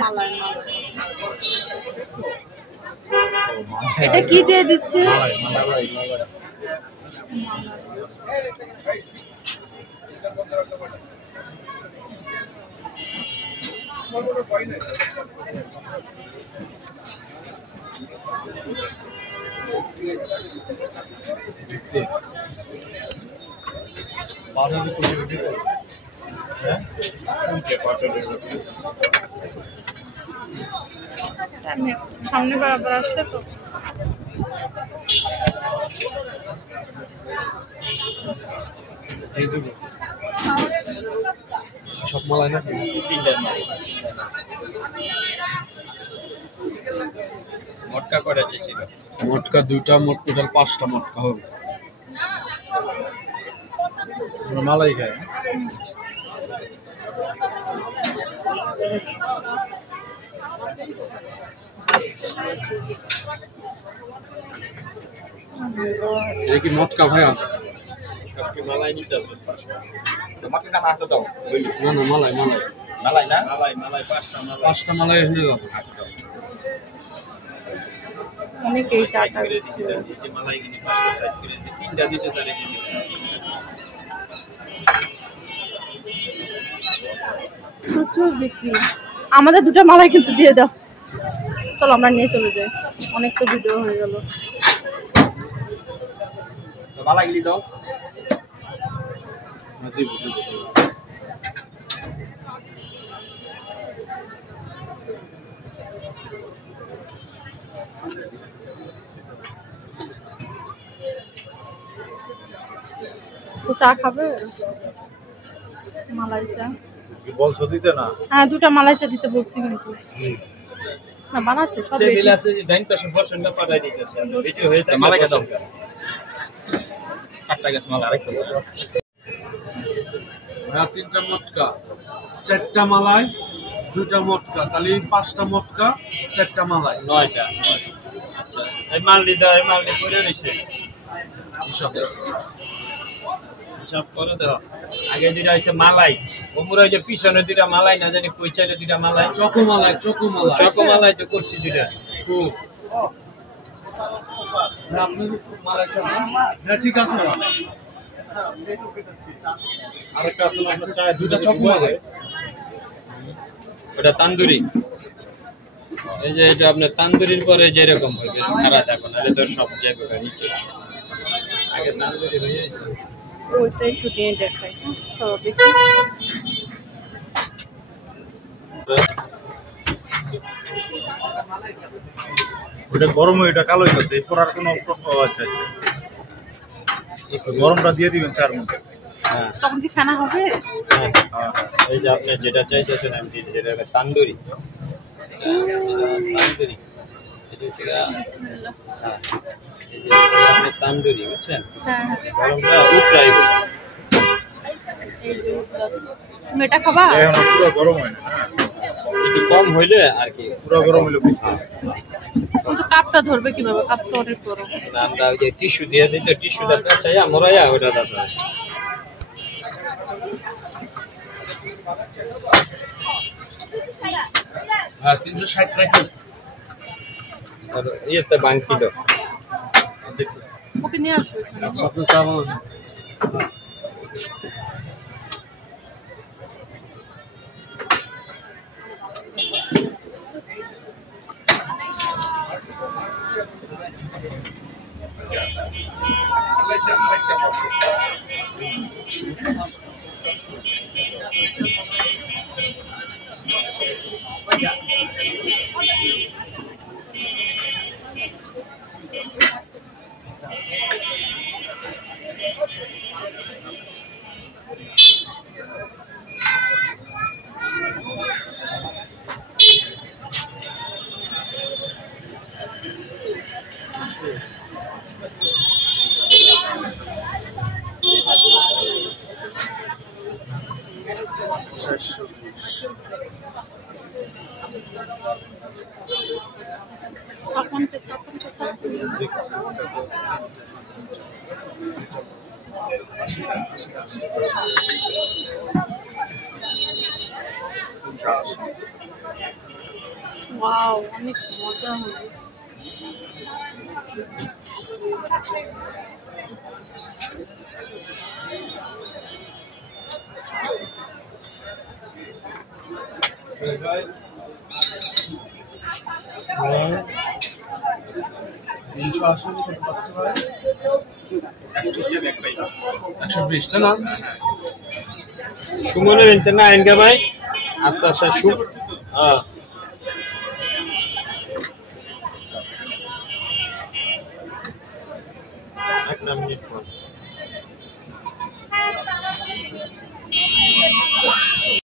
মালাই এটা কি দিয়ে দিচ্ছে? সামনে বরাবর আসছে তো সব মালাই না মটকা করেছে ছিল মটকা দুইটা মোট টোটাল 5টা মটকা হবে মালাই খায় এই কি মটকা ভাইয়া সবটি মালাই নিতে আছে তোমাকে না মাছ দাও না না মালাই মালাই মালাই না মালাই 5টা মালাই এখানে দাও অনেকেই সাইড চাটা করে দিছে যে মালাই কিনে 5টা সাইড করে দিছে 3টা দিছে তারে দিছে প্রচুর বিক্রি আমাদের দুটো মালাই কিন্তু দিয়ে দাও চলো আমরা নিয়ে চলে যাই অনেক তো ভিডিও হয়ে গেল তো মালাই গলি দাও তো চা খাবে মালাই চা বলছো দিতে না হ্যাঁ দুটো মালাই চা দিতে বলছি কিন্তু না বানাচ্ছে সব টেবিল আছে 9% না পাঠাই দিতেছে ভিডিও হয়ে থাকে মালাই দাও কাটটা গেছে মালাই আরেকটা ভাইয়া 3টা মটকা 4টা মালাই 2টা মটকা তাহলে 5টা মটকা 4টা মালাই 9টা আচ্ছা এই মাল দি করে রইছে হিসাব করে দাও আগে দুইটা হইছে মালাই ওমরা যে পিছনে দুইটা মালাই না জানি কই চাইলে দুইটা মালাই চকো মালাই তো করছি দুইটা খুব আপনি মালাই চান না হ্যাঁ ঠিক আছে আরেকটা আছে না আপনার চায় দুইটা চকো মালাই ওটা তান্দুরি এই যে এটা আপনার তান্দুরির পরে যে এরকম হবে খারাপ এখন আরে তো সব যাবে নিচে আগে তান্দুরি হয়ে ওইটা একটু নিয়ে দেখাই চলো দেখি ওটা গরম এটা কালো হইতাছে এরপর আর কোনো আচ্ছা গরমটা দিয়ে দিবেন চার মধ্যে হ্যাঁ তখন কি ফেনা হবে হ্যাঁ এই যে আপনি যেটা চাইতেছেন আমি দিই যেটা তান্দুরি তান্দুরি এটা হচ্ছে হ্যাঁ এই যে আপনি তান্দুরি বুঝছেন হ্যাঁ গরমটা উঠরাইব এই যে তুমি এটা খাবা এখন পুরো গরম হয় না একটু কম হইলে আর কি পুরো গরম হইলো কিন্তু কাপটা ধরবে কিভাবে কাপ তো অনেক গরম না আমরা ওই যে টিস্যু দিয়ে দিই তো টিস্যুটা পেঁচাইয়া মোড়াইয়া ওটা দাদা হ্যাঁ 360 রাখি আর ইয়েতে বাংকি দাও ওকে নিয়ে আসো এখানে। আপনি চাবো সাপন কে 380 ওয়াও, অনেক মজা হবে। হ্যাঁ। 380 কত পাচ্ছে ভাই? 120 তাই না? সুমনের এনতে না আইনকা ভাই আচ্ছা আচ্ছা হ্যাঁ এক মিনিট পর